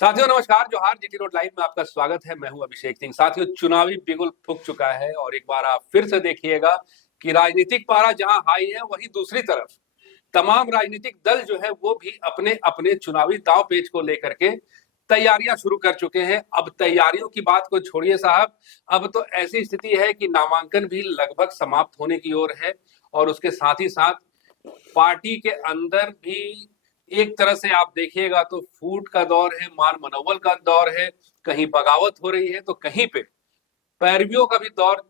साथियों नमस्कार, जोहार। जीटी रोड लाइव में आपका स्वागत है। मैं हूं अभिषेक सिंह। साथियों, चुनावी बिगुल फूंक चुका है और एक बार आप फिर से देखिएगा कि राजनीतिक पारा जहां हाई है, वहीं दूसरी तरफ तमाम राजनीतिक दल जो है वो भी अपने अपने चुनावी दांव पेच को लेकर के तैयारियां शुरू कर चुके हैं। अब तैयारियों की बात को छोड़िए साहब, अब तो ऐसी स्थिति है कि नामांकन भी लगभग समाप्त होने की ओर है और उसके साथ ही साथ पार्टी के अंदर भी एक तरह से आप देखिएगा तो फूट का दौर है, मान मनोबल का दौर है। कहीं बगावत हो रही है तो कहीं पे पैरवियों का भी दौर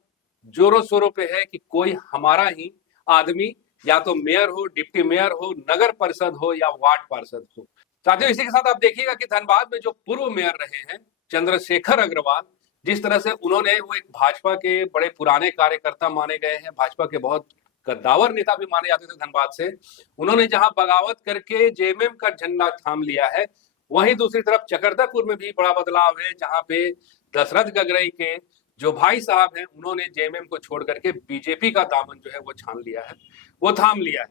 जोरों शोरों पे है कि कोई हमारा ही आदमी या तो मेयर हो, डिप्टी मेयर हो, नगर परिषद हो या वार्ड पार्षद हो। साथियों, इसी के साथ आप देखिएगा कि धनबाद में जो पूर्व मेयर रहे हैं चंद्रशेखर अग्रवाल, जिस तरह से उन्होंने, वो एक भाजपा के बड़े पुराने कार्यकर्ता माने गए हैं, भाजपा के बहुत कद्दावर नेता भी माने जाते थे धनबाद से। उन्होंने जहां बगावत करके जेएमएम का झंडा थाम लिया है, वहीं दूसरी तरफ चकरदापुर में भी बड़ा बदलाव है, जहां पे दशरथ गगरई के जो भाई साहब हैं उन्होंने जेएमएम को छोड़ करके बीजेपी का दामन जो है वो छान लिया है, वो थाम लिया है।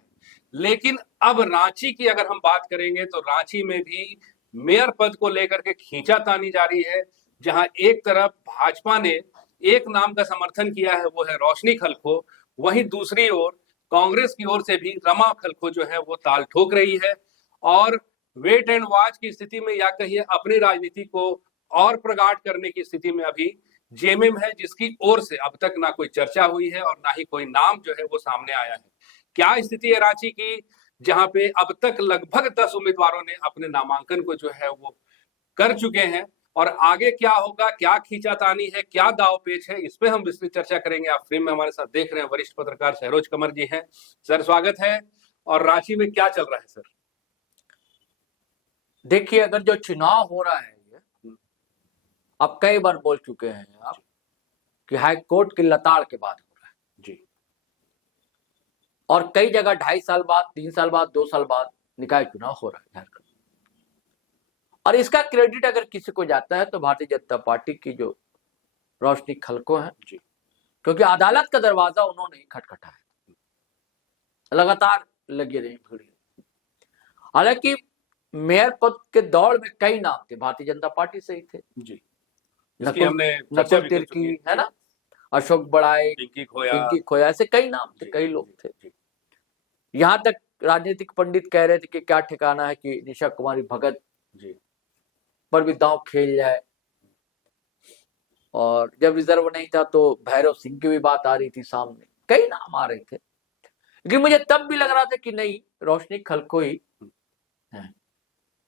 लेकिन अब रांची की अगर हम बात करेंगे तो रांची में भी मेयर पद को लेकर के खींचातानी जारी है, जहां एक तरफ भाजपा ने एक नाम का समर्थन किया है, वो है रोशनी खलखो। वहीं दूसरी ओर कांग्रेस की ओर से भी रमा खलखो जो है वो ताल ठोक रही है और वेट एंड वॉच की स्थिति में, या कहिए अपनी राजनीति को और प्रगाढ़ करने की स्थिति में अभी जेएमएम है, जिसकी ओर से अब तक ना कोई चर्चा हुई है और ना ही कोई नाम जो है वो सामने आया है। क्या स्थिति है रांची की, जहां पे अब तक लगभग 10 उम्मीदवारों ने अपने नामांकन को जो है वो कर चुके हैं, और आगे क्या होगा, क्या खींचातानी है, क्या दाव पेच है, इस पे हम विस्तृत चर्चा करेंगे। आप फ्रेम में हमारे साथ देख रहे हैं वरिष्ठ पत्रकार सहरोज कमर जी हैं। सर स्वागत है। और रांची में क्या चल रहा है सर? देखिए, अगर जो चुनाव हो रहा है ये अब कई बार बोल चुके हैं आप कि हाई कोर्ट की लताड़ के बाद हो रहा है जी, और कई जगह 2.5 साल बाद, 3 साल बाद, 2 साल बाद निकाय चुनाव हो रहा है झारखंड। और इसका क्रेडिट अगर किसी को जाता है तो भारतीय जनता पार्टी की जो रोशनी खलको है जी, क्योंकि अदालत का दरवाजा उन्होंने ही खटखटाया, लगातार लगे रहे भीड़। हालांकि मेयर पद के दौड़ में कई नाम थे, भारतीय जनता पार्टी से ही थे जी, नकुल तिर्की है ना, अशोक बड़ाई, पिंकी खोया, ऐसे कई नाम थे, कई लोग थे। यहाँ तक राजनीतिक पंडित कह रहे थे कि क्या ठिकाना है कि निशा कुमारी भगत पर भी दांव खेल जाए, और जब रिजर्व नहीं था तो भैरव सिंह की भी बात आ रही थी सामने, कई नाम आ रहे थे। लेकिन मुझे तब भी लग रहा था कि नहीं, रोशनी खलको ही है।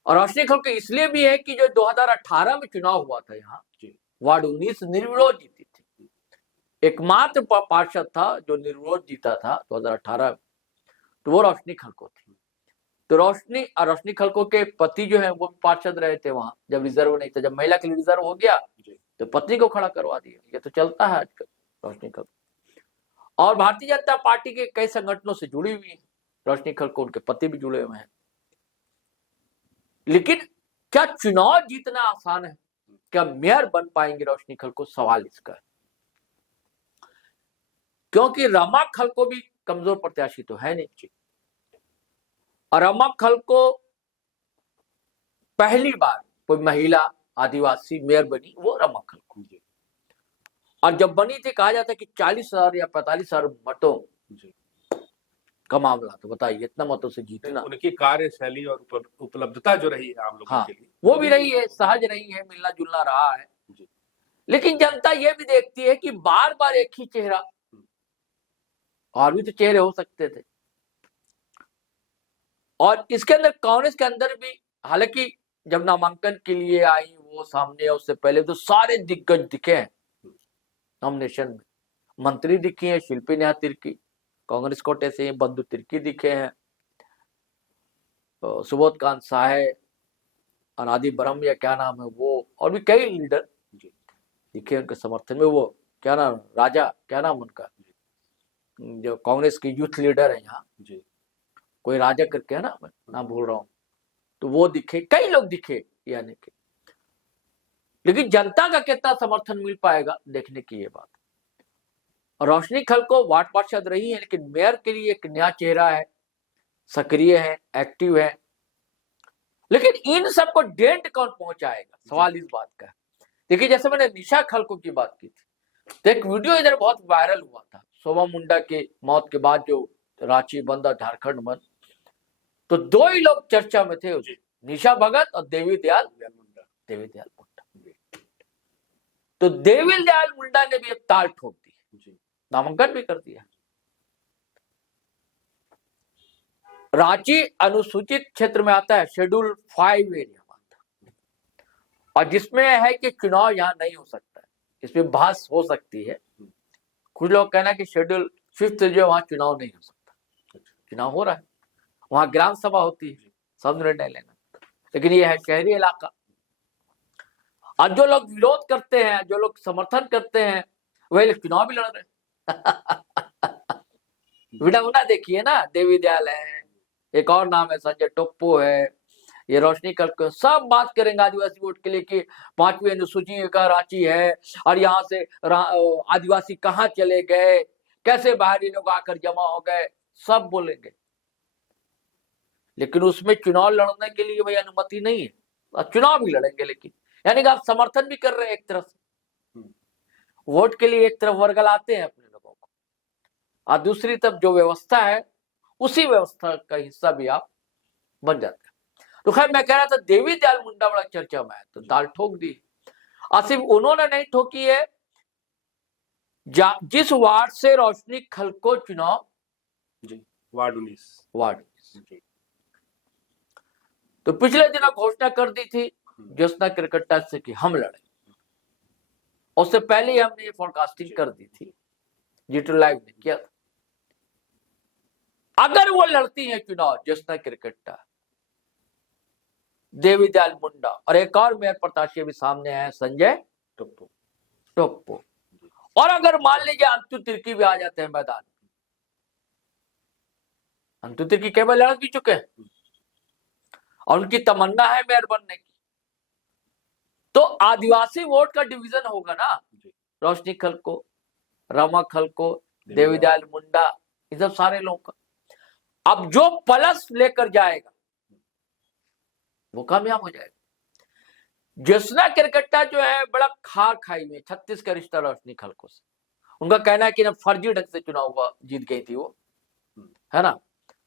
और रोशनी खलको इसलिए भी है कि जो 2018 में चुनाव हुआ था यहाँ वार्ड 19 निर्विरोध जीती थी, एकमात्र पार्षद था जो निर्विरोध जीता था 2018 में, तो वो रोशनी खलको थी। तो रोशनी खलको के पति जो है वो पार्षद रहे थे वहां जब रिजर्व नहीं था। जब महिला के लिए रिजर्व हो गया तो पत्नी को खड़ा करवा दिया। ये तो चलता है आजकल। रोशनी खलको और भारतीय जनता पार्टी के कई संगठनों से जुड़ी हुई है रोशनी खलको, उनके पति भी जुड़े हुए हैं। लेकिन क्या चुनाव जीतना आसान है? क्या मेयर बन पाएंगे रोशनी खलको? सवाल इसका है, क्योंकि रमा खलको भी कमजोर प्रत्याशी तो है नहीं। और रमा खलको पहली बार कोई महिला आदिवासी मेयर बनी, वो रमा खलको। और जब बनी थी कहा जाता है कि 40,000 या 45,000 मतों का मामला, तो बताइए इतना मतों से जीतना। उनकी कार्यशैली और उपलब्धता जो रही है आम लोगों के लिए, वो भी रही है, सहज रही है, मिलना जुलना रहा है। लेकिन जनता ये भी देखती है कि बार बार एक ही चेहरा, और भी तो चेहरे हो सकते थे। और इसके अंदर कांग्रेस के अंदर भी, हालांकि जब नामांकन के लिए आई वो सामने, उससे पहले तो सारे दिग्गज दिखे हैं नॉमिनेशन में। मंत्री दिखी है शिल्पी नेहा तिर्की, कांग्रेस कोटे से बंधु तिर्की दिखे हैं, सुबोध कांत साहे, अनादि ब्रह्म या क्या नाम है वो, और भी कई लीडर दिखे उनके समर्थन में। वो क्या नाम, राजा क्या नाम उनका, जो कांग्रेस की यूथ लीडर है यहाँ, कोई राजा करके है ना, मैं नाम भूल रहा हूं, तो वो दिखे, कई लोग दिखे यानी कि। लेकिन जनता का कितना समर्थन मिल पाएगा देखने की ये बात। रोशनी खलको वार्ड पार्षद रही है, लेकिन मेयर के लिए एक नया चेहरा है, सक्रिय है, एक्टिव है। लेकिन इन सबको डेंट कौन पहुंचाएगा, सवाल इस बात का है। देखिए जैसे मैंने निशा खलको की बात की थी, तो एक वीडियो इधर बहुत वायरल हुआ था शोभा मुंडा के मौत के बाद, जो रांची बंद और झारखंड बंद, तो दो ही लोग चर्चा में थे, निशा भगत और देवी दयाल मुंडा। तो देवी दयाल मुंडा ने भी एक ताल ठोक दी, नामांकन भी कर दिया। रांची अनुसूचित क्षेत्र में आता है, शेड्यूल 5 एरिया में आता है, और जिसमें है कि चुनाव यहाँ नहीं हो सकता है, इसमें बहस हो सकती है। कुछ लोग कहना कि शेड्यूल 5 जो वहां चुनाव नहीं हो सकता, चुनाव हो रहा है, वहां ग्राम सभा होती है, सब निर्णय लेना, लेकिन ये है शहरी इलाका। और जो लोग विरोध करते हैं, जो लोग समर्थन करते हैं, वही लोग चुनाव भी लड़ रहे हैं। विडंबना देखिए ना, देवी दयाल है, एक और नाम है संजय टोप्पो है, ये रोशनी खलको, सब बात करेंगे आदिवासी वोट के लिए कि 5वीं अनुसूची का रांची है और यहाँ से आदिवासी कहाँ चले गए, कैसे बाहरी लोग आकर जमा हो गए, सब बोलेंगे। लेकिन उसमें चुनाव लड़ने के लिए भाई अनुमति नहीं है, और चुनाव भी लड़ेंगे, लेकिन यानी कि आप समर्थन भी कर रहे हैं एक तरफ से, वोट के लिए एक तरफ वर्गलाते हैं अपने लोगों को, और दूसरी तरफ जो व्यवस्था है उसी व्यवस्था का हिस्सा भी आप बन जाते हैं। तो खैर मैं कह रहा था देवी दयाल मुंडा बड़ा चर्चा में है, तो दाल ठोक दी। और सिर्फ उन्होंने नहीं ठोकी है, जिस वार्ड से रोशनी खलको चुनाव, वार्ड 19, तो पिछले दिनों घोषणा कर दी थी ज्योत्सना किरकट्टा से कि हम लड़े, उससे पहले ही हमने ये फोरकास्टिंग कर दी थी, जी2 लाइव ने किया था। अगर वो लड़ती है चुनाव ज्योत्सना किरकट्टा, देवी दयाल मुंडा और एक और मेयर प्रत्याशी भी सामने आए, संजय टोप्पो, और अगर मान लीजिए अंतु तिर्की भी आ जाते हैं मैदान, अंतु तिर्की केवल लड़ भी चुके हैं और उनकी तमन्ना है मेयर बनने की, तो आदिवासी वोट का डिवीजन होगा ना, रोशनी खलको, रमा खलको, देवी दयाल मुंडा, ये सब सारे लोगों का। अब जो प्लस लेकर जाएगा वो कामयाब हो जाएगा। ज्योत्सना किरकट्टा जो है बड़ा खाई में, 36 का रिश्ता रोशनी खलको से, उनका कहना है कि ना फर्जी ढंग से चुनाव हुआ, जीत गई थी वो, है ना,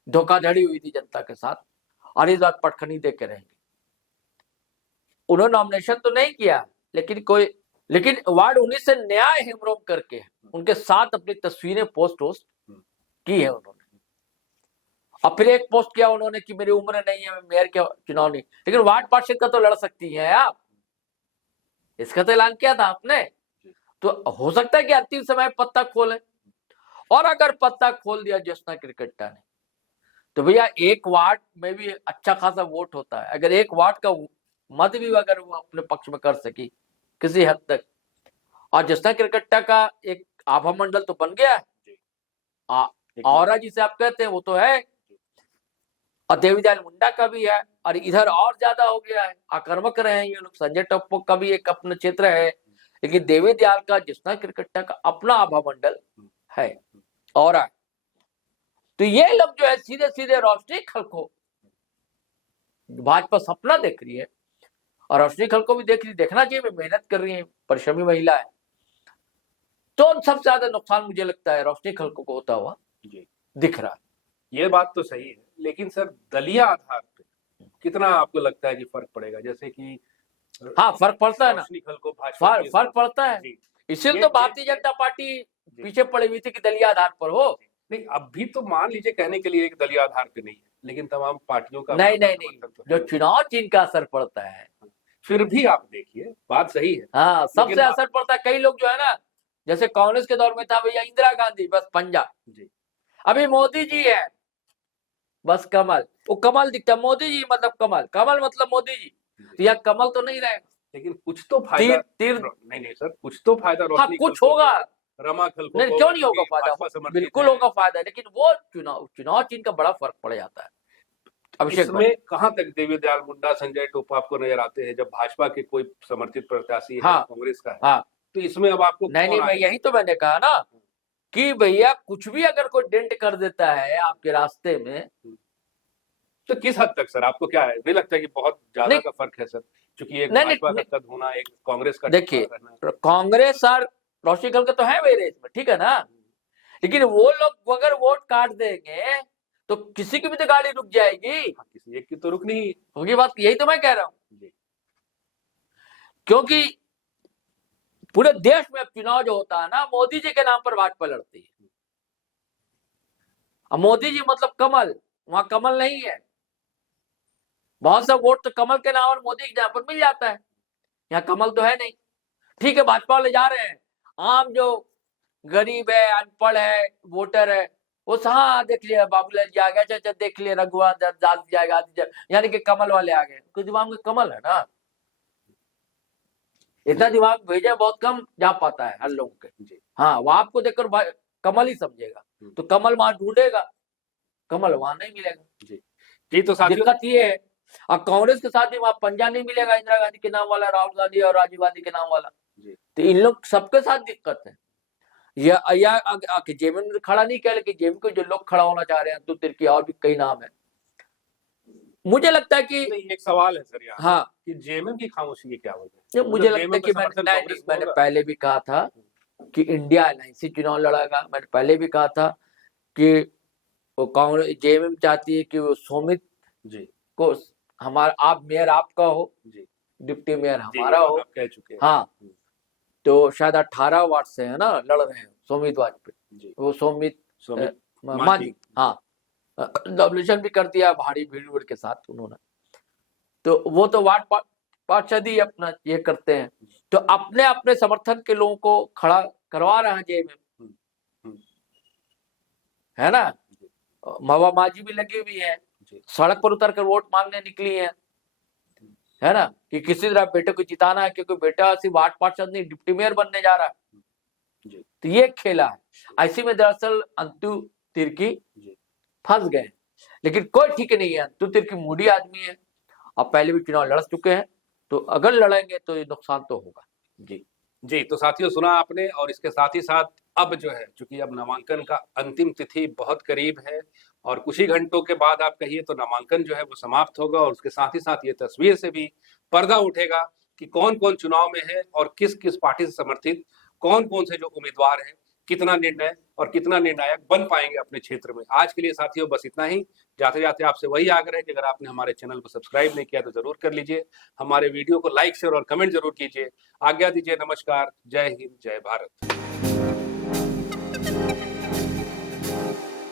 धोखाधड़ी हुई थी जनता के साथ, और इस बात पटखनी दे के रहेंगे। उन्होंने नॉमिनेशन तो नहीं किया, लेकिन वार्ड 19 से न्याय हेमरोम करके उनके साथ अपनी तस्वीरें पोस्ट की है उन्होंने, और फिर एक पोस्ट किया उन्होंने कि मेरी उम्र नहीं है, मैं मेयर के चुनाव नहीं, लेकिन वार्ड पार्षद का तो लड़ सकती हैं आप, इसका तो ऐलान किया था आपने। तो हो सकता है कि अंतिम समय पत्ता खोले, और अगर पत्ता खोल दिया ज्योत्सना किरकट्टा ने, तो भैया एक वार्ड में भी अच्छा खासा वोट होता है। अगर एक वार्ड का मत भी अगर वो अपने पक्ष में कर सकी किसी हद तक, और ज्योत्सना किरकट्टा का एक आभा मंडल तो बन गया है, और जिसे आप कहते हैं वो तो है, और देवी दयाल मुंडा का भी है, और इधर और ज्यादा हो गया है, आक्रामक रहे हैं ये लोग। संजय टोप्पो का भी एक अपना क्षेत्र है, लेकिन देवी दयाल का, ज्योत्सना किरकट्टा का अपना आभा मंडल है। और तो ये लोग जो है सीधे सीधे रोशनी खलको, भाजपा सपना देख रही है, और रोशनी खलको भी देख रही, देखना चाहिए, मेहनत कर रही है, परिश्रमी महिला है, तो सबसे ज्यादा नुकसान मुझे लगता है रोशनी खलको को होता हुआ दिख रहा है। ये बात तो सही है, लेकिन सर दलिया आधार पे कितना आपको लगता है कि फर्क पड़ेगा? जैसे कि हाँ, फर्क पड़ता है ना, फर्क पड़ता है, इसीलिए तो भारतीय जनता पार्टी पीछे पड़ी हुई थी कि दलिया आधार पर हो। नहीं, अब भी तो मान लीजिए कहने के लिए एक दलिया आधार पे नहीं है, लेकिन तमाम पार्टियों का नहीं, जो चुनाव चिन्ह का असर पड़ता है, फिर भी आप देखिए, बात सही है। हाँ, सबसे असर पड़ता है। कई लोग जो है ना, जैसे कांग्रेस के दौर में था भैया इंदिरा गांधी बस पंजा, अभी मोदी जी है बस कमल, वो कमल दिखता, मोदी जी मतलब कमल, कमल मतलब मोदी जी, तो यह कमल तो नहीं रहेगा, लेकिन कुछ तो फायदा नहीं सर, कुछ तो फायदा हाँ, कुछ होगा, रमा खलको नहीं क्यों नहीं होगा फायदा, बिल्कुल होगा फायदा, लेकिन वो चुनाव चिन्ह का बड़ा फर्क पड़ जाता है। अभिषेक इसमें कहां तक देवी दयाल मुंडा, संजय टोप्पो आपको नजर आते हैं? जब भाजपा के कोई समर्थित प्रत्याशी है, कांग्रेस का है, तो इसमें अब आपको नहीं, मैं यही तो मैंने कहा ना कि भैया कुछ भी अगर कोई डेंट कर देता है आपके रास्ते में, तो किस हद तक सर आपको क्या है, नहीं लगता कि बहुत ज्यादा नहीं का फर्क है सर, क्योंकि एक नहीं भाजपा नहीं का कद होना, एक कांग्रेस का देखिए, रहना। कांग्रेस और रोशनी खलको तो है मेरे रेस में, ठीक है ना, लेकिन वो लोग अगर वोट काट देंगे तो किसी की भी तो गाड़ी रुक जाएगी, हाँ, किसी एक की तो रुकनी ही होगी बात, यही तो मैं कह रहा हूं। जी। क्योंकि पूरे देश में चुनाव जो होता है ना, मोदी जी के नाम पर भाजपा लड़ती है। अब मोदी जी मतलब कमल, वहां कमल नहीं है, बहुत सा वोट तो कमल के नाम और मोदी के नाम पर मिल जाता है, यहाँ कमल तो है नहीं। ठीक है, भाजपा वाले जा रहे हैं, आम जो गरीब है, अनपढ़ है, वोटर है, वो हाँ देख लिया बाबूलाल जी आ गया, चाचा देख लिया रघुवर दास जाएगा, यानी कि कमल वाले आ गए, कुछ दिमाग में कमल है ना, इतना दिमाग भेजा बहुत कम जा पाता है हर लोगों के। हाँ, वो आपको देखकर कमल ही समझेगा, तो कमल वहां ढूंढेगा, कमल वहां नहीं मिलेगा। जी तो साथियों, दिक्कत ये है, और कांग्रेस के साथ भी वहां पंजा नहीं मिलेगा इंदिरा गांधी के नाम वाला, राहुल गांधी और राजीव गांधी के नाम वाला, तो इन लोग सबके साथ दिक्कत है। या जेएमएम ने खड़ा नहीं किया, लेकिन जेएमएम को जो लोग खड़ा होना चाह रहे हैं, तो तिर्की और भी कई नाम है। मुझे लगता है कि एक सवाल है सर यहाँ, हाँ, कि जेएमएम की खामोशी की क्या वजह है? मुझे लगता है कि मैंने पहले भी कहा था कि इंडिया एलआईसी चुनाव लड़ेगा, मैंने पहले भी कहा था कि वो कांग्रेस जेएमएम चाहती है कि वो सोमित जी को हमारा, आप मेयर आपका हो जी, डिप्टी मेयर हमारा हो, कह चुके हैं। हाँ, तो शायद 18 वार्ड से है ना लड़ रहे हैं सोमित वाजपेयी, वो सोमित मांझी, हाँ, नॉमिनेशन भी कर दिया भारी भीड़ के साथ उन्होंने, तो वो तो वार्ड पार्षद ही अपना ये करते हैं, तो अपने अपने समर्थन के लोगों को खड़ा करवा रहे हैं जेएमएम, है ना, महबूबा मांझी भी लगी हुई है, सड़क पर उतर कर वोट मांगने निकली है ना, कि किसी तरह बेटे को जिताना है, क्योंकि बेटा सिर्फ वार्ड पार्षद नहीं डिप्टी मेयर बनने जा रहा है, तो ये खेला है। ऐसे में दरअसल अंतु तिर्की फंस गए, लेकिन कोई ठीक नहीं है, अंतु तिर्की मूडी आदमी है, अब पहले भी चुनाव लड़ चुके हैं, तो अगर लड़ेंगे तो ये नुकसान तो होगा। जी तो साथियों, सुना आपने, और इसके साथ ही साथ अब जो है, चूंकि अब नामांकन का अंतिम तिथि बहुत करीब है, और कुछ ही घंटों के बाद आप कहिए तो नामांकन जो है वो समाप्त होगा, और उसके साथ ही साथ ये तस्वीर से भी पर्दा उठेगा कि कौन कौन चुनाव में है और किस किस पार्टी से समर्थित कौन कौन से जो उम्मीदवार हैं, कितना निर्णय और कितना निर्णायक बन पाएंगे अपने क्षेत्र में। आज के लिए साथियों बस इतना ही। जाते जाते आपसे वही आग्रह है कि अगर आपने हमारे चैनल को सब्सक्राइब नहीं किया तो जरूर कर लीजिए, हमारे वीडियो को लाइक शेयर और कमेंट जरूर कीजिए। आज्ञा दीजिए, नमस्कार, जय हिंद, जय भारत।